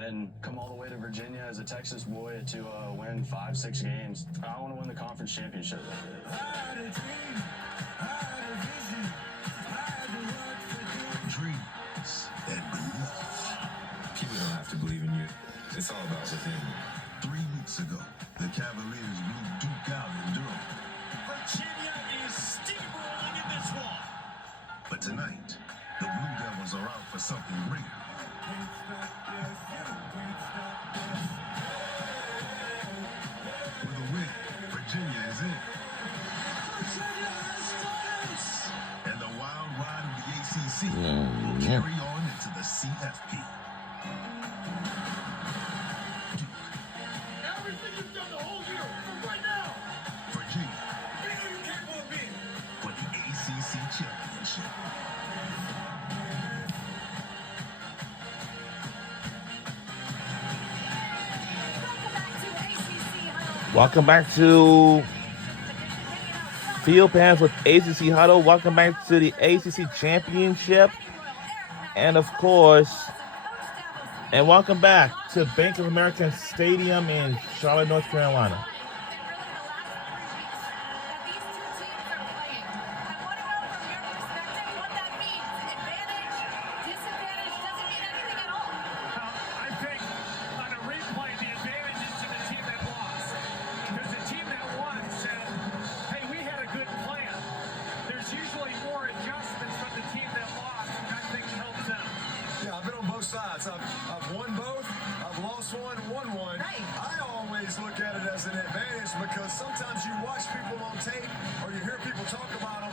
I didn't come all the way to Virginia as a Texas boy to win 5-6 games. I want to win the conference championship. Dreams and belief. People don't have to believe in you. It's all about within. 3 weeks ago, the Cavaliers blew Duke out in Durham. Virginia is steamrolling in this one. But tonight, the Blue Devils are out for something rare. With a win, Virginia is in. Virginia has done it! And the wild ride of the ACC will carry on into the CFP. Everything you've done the whole year, from right now, Virginia be who you're capable of being. for the ACC championship. Welcome back to Field Pans with ACC Huddle. Welcome back to the ACC Championship. And of course, and welcome back to Bank of America Stadium in Charlotte, North Carolina. I think on a replay, the advantage is to the team that lost. Because the team that won said, hey, we had a good plan. There's usually more adjustments from the team that lost, and I think helps them. Yeah, I've been on both sides. I've won both. I've lost one, won one. Right. I always look at it as an advantage because sometimes you watch people on tape or you hear people talk about them,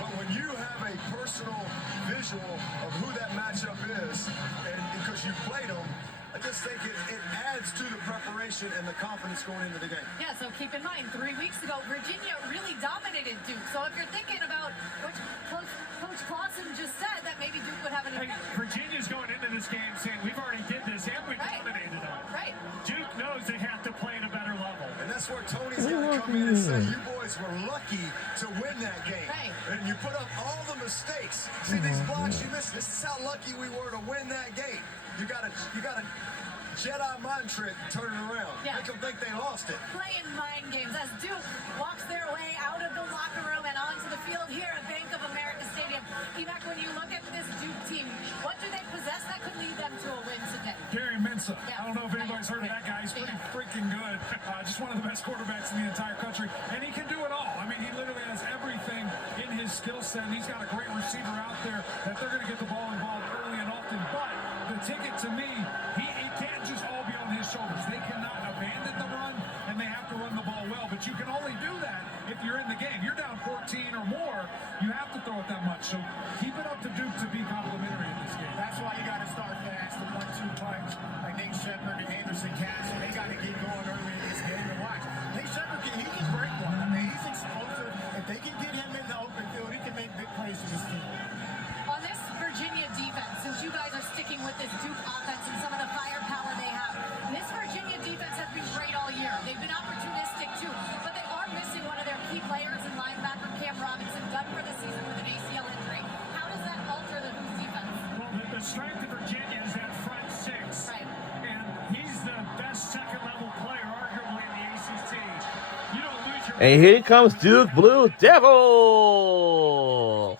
but when you have a personal visual of who that matchup is, and because you played them, I just think it adds to the preparation and the confidence going into the game. Yeah, so keep in mind, 3 weeks ago, Virginia really dominated Duke. So if you're thinking about what Coach Clausen just said, that maybe Duke would have an Hey, advantage. Virginia's going into this game saying, we've already did this and we Right. dominated them. Right. Duke knows they have to play at a better level. And that's where Tony's got to come in and say, you boys were lucky to win that game. Right. And you put up all the mistakes. See these blocks you missed. This is how lucky we were to win that game. You got to Jedi mind trick, turn it around. Yeah. Make them think they lost it. Playing mind games as Duke walks their way out of the locker room and onto the field here at Bank of America Stadium. Emac, when you look at this Duke team, what do they possess that could lead them to a win today? Gary Mensah. Yeah. I don't know if anybody's heard of that guy. He's pretty freaking good. Just one of the best quarterbacks in the entire country. And he can do it all. I mean, he literally has everything in his skill set. And he's got a great receiver out there that they're going to get the ball involved early and often. But the ticket to me, it can't just all be on his shoulders. They cannot abandon the run, and they have to run the ball well. But you can only do that if you're in the game. You're down 14 or more, you have to throw it that much. So keep it up to Duke to be complimentary in this game. That's why you got to start fast. The 1-2 punch, like Nate Shepherd and Anderson Castle, they got to get going early in this game. And watch, Nate Shepherd he can break one. I mean, he's explosive. If they can get him in the open field, he can make big plays for this team. On this Virginia defense, since you guys are sticking with this Duke offense and some of the firepower they have, this Virginia defense has been great all year. They've been opportunistic too, but they are missing one of their key players in linebacker Cam Robinson, done for the season with an ACL injury. How does that alter the defense? Well, the strength of Virginia is that front six. Right. And he's the best second-level player, arguably, in the ACC. You don't lose your... And here comes Duke Blue Devils.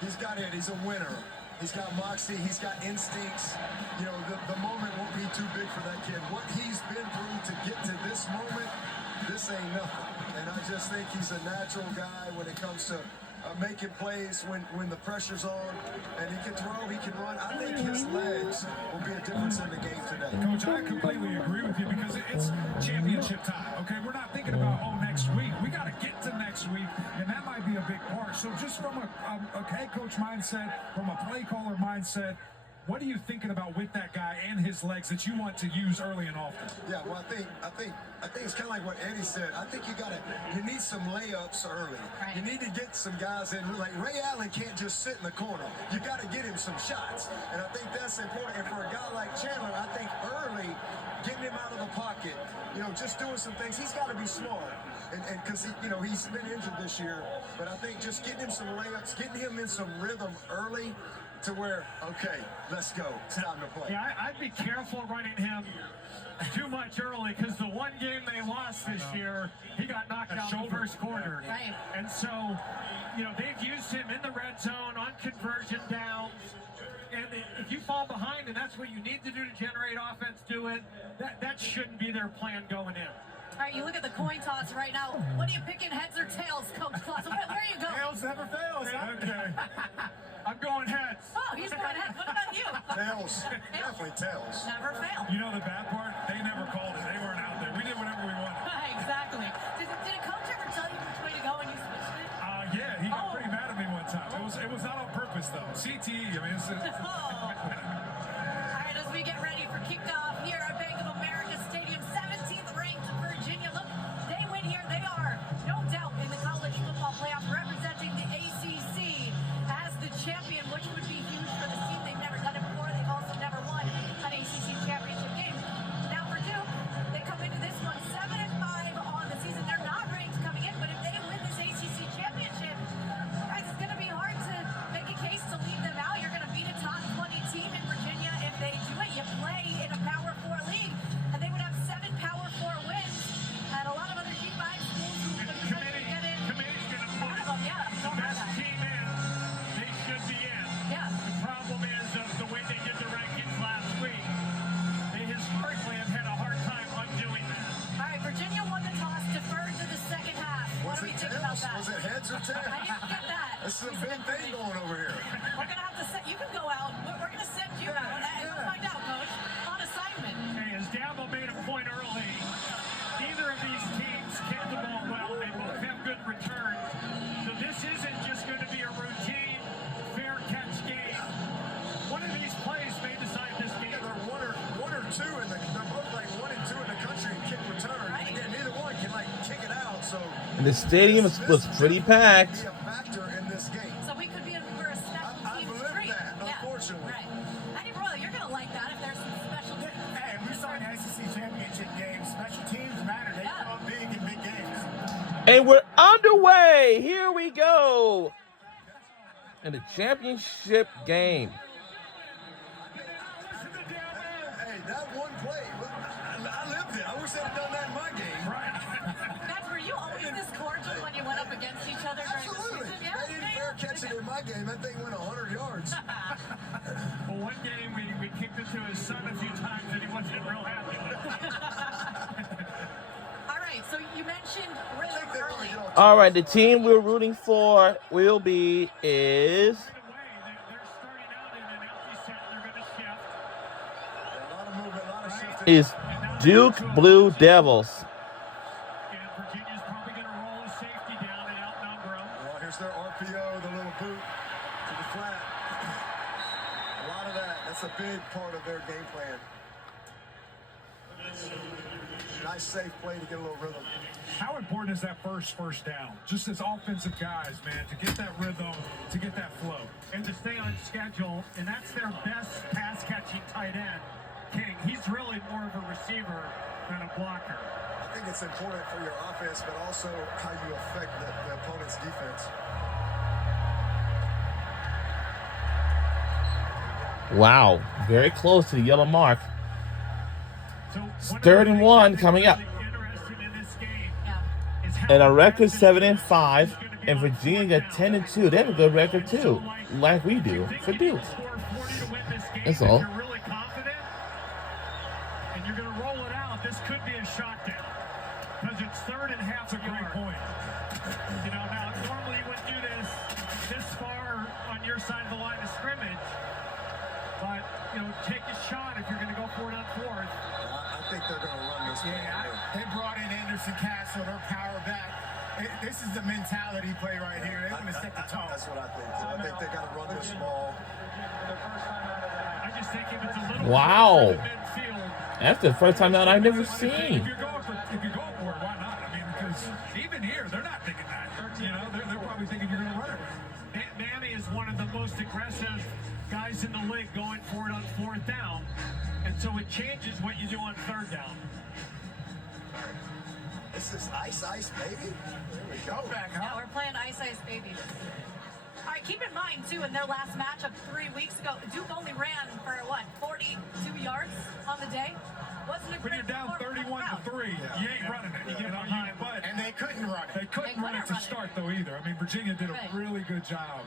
He's got it. He's a winner. He's got moxie. He's got instincts. You know, the moment won't be too big for that kid. What he's been through to get to this moment, this ain't nothing. And I just think he's a natural guy when it comes to making plays when the pressure's on. And he can throw, he can run. I think his legs will be a difference in the game today. Coach, I completely agree with you because it's championship time, okay? We're not thinking about, next week. We got to get to next week, and that might be a big part. So just from a head coach mindset, from a play caller mindset, What are you thinking about with that guy and his legs that you want to use early and often? Yeah, well, I think it's kind of like what Eddie said. I think you need some layups early. Right. You need to get some guys in. Like Ray Allen can't just sit in the corner. You got to get him some shots, and I think that's important. And for a guy like Chandler, I think early, getting him out of the pocket, just doing some things. He's got to be smart, and because he's been injured this year. But I think just getting him some layups, getting him in some rhythm early, to where, okay, let's go. It's time to play. Yeah, I'd be careful running him too much early because the one game they lost this year, he got knocked out in the first quarter. Right. And so, they've used him in the red zone on conversion downs. And if you fall behind and that's what you need to do to generate offense, do it. That shouldn't be their plan going in. All right, you look at the coin toss right now. What are you picking, heads or tails, Coach Claus? Where are you going? Tails never fails. Okay. I'm going heads. Oh, he's going heads. What about you? Tails. Definitely tails. Never fail. You know the bad part? They never called it. They weren't out there. We did whatever we wanted. Exactly. Did a coach ever tell you which way to go when you switched it? Yeah, he got pretty mad at me one time. It was not on purpose though. CTE. I mean, it's All right, as we get ready for kickoff here at Bank of America Stadium, 17th ranked Virginia. Look, they win here. They are no doubt in the college football playoff, representing the ACC as the champion, which would be huge for the team. They've never done it before. They've also never won an ACC championship game. Now for Duke, they come into this one 7-5 on the season. They're not ranked coming in, but if they win this ACC championship, guys, it's going to be hard to make a case to leave them out. You're going to beat a top 20 team in Virginia if they do it. You play in a Power 4 league, and they would have 7 Power 4 wins, and a lot of other G5 schools who would be trying to get in. Committee's going to put One of them, yeah. the best team in. They should be in. Yeah. The problem is the way they did the rankings last week. They historically have had a hard time undoing that. All right, Virginia won the toss, deferred to the second half. What do we think about that? Was it heads or I tails? didn't get that. This is a big thing going over here. We're going to have to set, you can go out. We're going to send you out, and we'll find out, Coach, on assignment. Hey, as Dabo made a point early, neither of these teams kick the ball well. They both have good returns. So this isn't just going to be a routine, fair catch game. One of these plays may decide this game. Yeah, they're one or two, they're both like 1 and 2 in the country in kick return. Right. Again, neither one can kick it out. So And the stadium was pretty packed. be a factor in this game. So we could be in for a special I team believe treat. that, unfortunately. Right. Eddie Royal, you're going to like that if there's some special teams. Hey, we saw an SEC championship game. Special teams matter. They Yeah. come up big in big games. And we're underway. Here we go. In the championship game. Hey, that one play, I lived it. I wish I'd done that in my game. Guys, were you always this cordial when you went up against each other during the Absolutely. season? They didn't fair catch it in my game. That thing went 100 yards. Well, one game we kicked it to his son a few times and he wasn't real happy with it. All right, so you mentioned rhythm early. All right, the team we're rooting for will be is Right away, they're starting out in an empty set. They're going to shift. A lot of movement, a lot of shifting. is Duke Blue Devils. And Virginia's probably going to roll a safety down and outnumber them. Well, here's their RPO, the little boot to the flat. A lot of that. That's a big part of their game plan. Nice safe play to get a little rhythm. How important is that first down? Just as offensive guys, man, to get that rhythm, to get that flow. And to stay on schedule, and that's their best pass-catching tight end, King. He's really more of a receiver than a blocker. I think it's important for your offense, but also how you affect the opponent's defense. Wow, very close to the yellow mark. So one of the Third and things one that's coming up. really interesting in this game Yeah. is how And a record fast 7-5, is gonna be and on Virginia got fourth 10-2. They have a good record too, like we do Think for you Duke. can score 40 to win this game That's if all. You're really confident, and you're going to roll it out. This could be a shot down because it's third and half a Great yard. point. You know, now normally you wouldn't do this far on your side of the line of scrimmage, but take a shot if you're going to go for it on fourth. I think they're going to run this one. They brought in Anderson Castle, their power back. This is the mentality play right here. They're going to set the tone. That's what I think. I think they got to run this ball. I just think if it's a little Wow. closer to midfield, That's the first time that I've never If seen. you're going for it, why not? I mean, because even here, they're not thinking that. You know, they're probably thinking you're going to run it. Manny is one of the most aggressive guys in the league going for it on fourth down. And so it changes what you do on third down. This is ice, baby. There we go. Yeah, we're playing Ice Ice Baby. All right, keep in mind, too, in their last matchup 3 weeks ago, Duke only ran for, 42 yards on the day? Wasn't a When great you're down performance 31 to 3, you ain't running it. You get know, behind. but And they couldn't run it. they couldn't run it to start, though, either. I mean, Virginia did a Right. really good job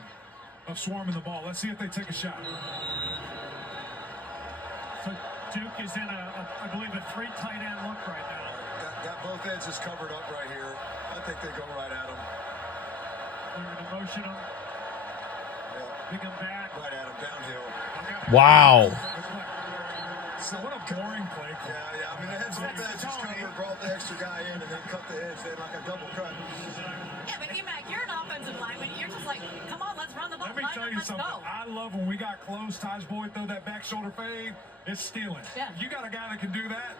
of swarming the ball. Let's see if they take a shot. So Duke is in I believe, a 3 tight end look right now. Got both edges covered up right here. I think they go right at him. They're going to motion him, Yeah, pick him back. right at him, downhill. Wow. So what a boring play call. Yeah. I mean, they had both edges covered, brought the extra guy in, and then cut the edge. They had like a double cut. Yeah, but Emac, you're an offensive lineman. You're just like, come on, let's run the ball. Let me Line tell up, you let's something. go. I love when we got close, Taj Boyd throw that back shoulder fade. It's stealing. Yeah. If you got a guy that can do that,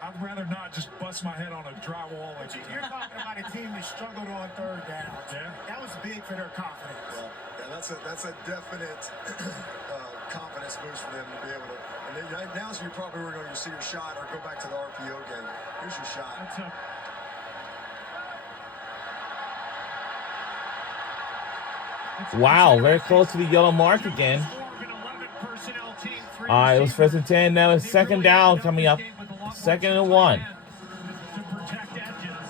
I'd rather not just bust my head on a drywall like you. You're talking about a team that struggled on third down. Yeah. That was big for their confidence. Yeah, that's a definite confidence boost for them to be able to. And then now's you probably were going to see your shot or go back to the RPO game. Here's your shot. That's a Wow, very close to the yellow mark again. All right, it was 1st and 10. Now it's 2nd down coming up. 2nd and 1. To protect edges.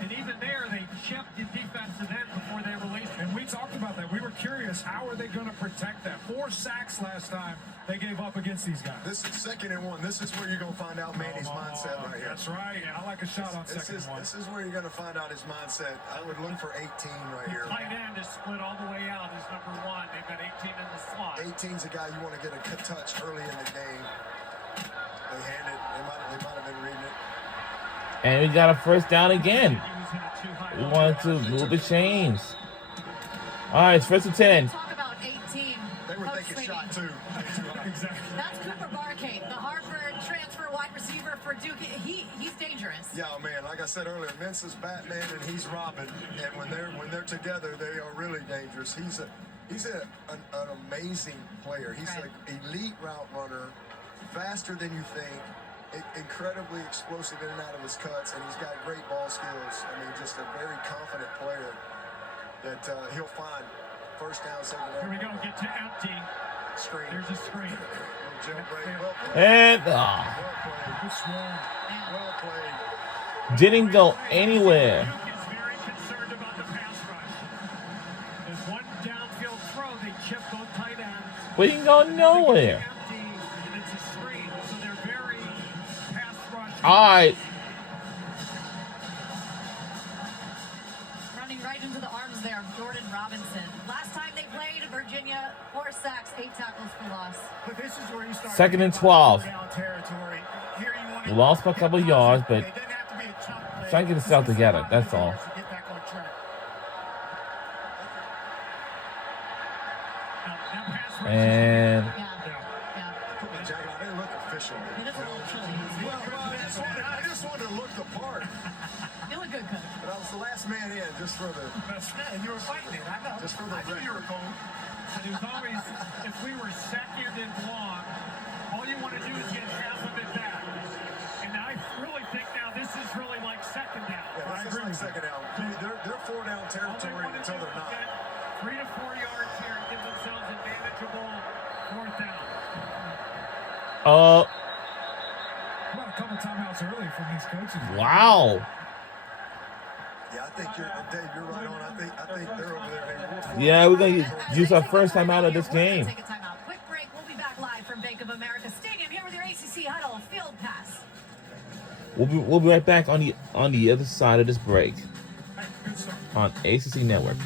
And even there, they checked the defensive end before they released it. And we talked about that. We were curious, how are they going to protect that? 4 sacks last time they gave up against these guys. This is 2nd and 1. This is where you're going to find out Manny's mindset right here. That's right. I like a shot on This 2nd is and 1. this is where you're going to find out his mindset. I would look for 18 right here. Tight end is split all the way out. Is number 1. They've got 18 in the slot. 18's a guy you want to get a good touch early in the game. They hand it. They might have been reading it. And we got a 1st down again. He was in a too high We level. wanted to move the chains. All right, it's 1st and 10. Talk about 18. They were Coach thinking Sweeney. shot too. Exactly. That's Cooper Barcade, the Harvard transfer wide receiver for Duke. He's dangerous. Yeah, man. Like I said earlier, Mensa's Batman and he's Robin, and when they're together, they are really dangerous. He's an amazing player. He's Right. an elite route runner, faster than you think, incredibly explosive in and out of his cuts, and he's got great ball skills. I mean, just a very confident player that he'll find 1st down, 2nd Here we down. go. Get to empty. Screen. There's a screen. Jailbreak. Well played. And Well played. Good swarm. Well played. didn't go anywhere. Duke is very concerned about the pass rush. There's one downfield throw. They chip both tight ends. We didn't go nowhere. Empty, and it's a screen. So they're very pass rush. All right. Running right into the arms there of Jordan Robinson. Last time they played, Virginia, 4 sacks, 8 tackles for loss. But this is where you start 2nd and to get 12. down territory. Here you want to Lost by a couple yards, but it doesn't have to be a chunk play. trying to get itself together, that's all. To get back on track. Now, that pass rush And Yeah. Yeah. Put my jacket on. They look official. It is a little chilly. Well, I just wanted to look the part. You look good, Coach. But I was the last man in, just for the. Yeah, and you were fighting it. I know. Just for the I knew you were record. cold. And it was always, if we were 2nd and long, all you want to do is get half of it back. And I really think now this is really like 2nd down. Yeah, I this is agree like with you. 2nd down. They're 4 down All they territory want to until do they're is not. get 3 to 4 yards here and give themselves a manageable 4th down. uh, About a couple timeouts early from these coaches. wow. Yeah, I think Dave, you're right on. I think they're over there. Hey, we're Yeah, we're gonna use our 1st time out of this We're gonna game. take a timeout. Quick break. We'll be back live from Bank of America Stadium here with your ACC Huddle Field Pass. We'll be right back on the other side of this break Hey, good stuff. on ACC Network.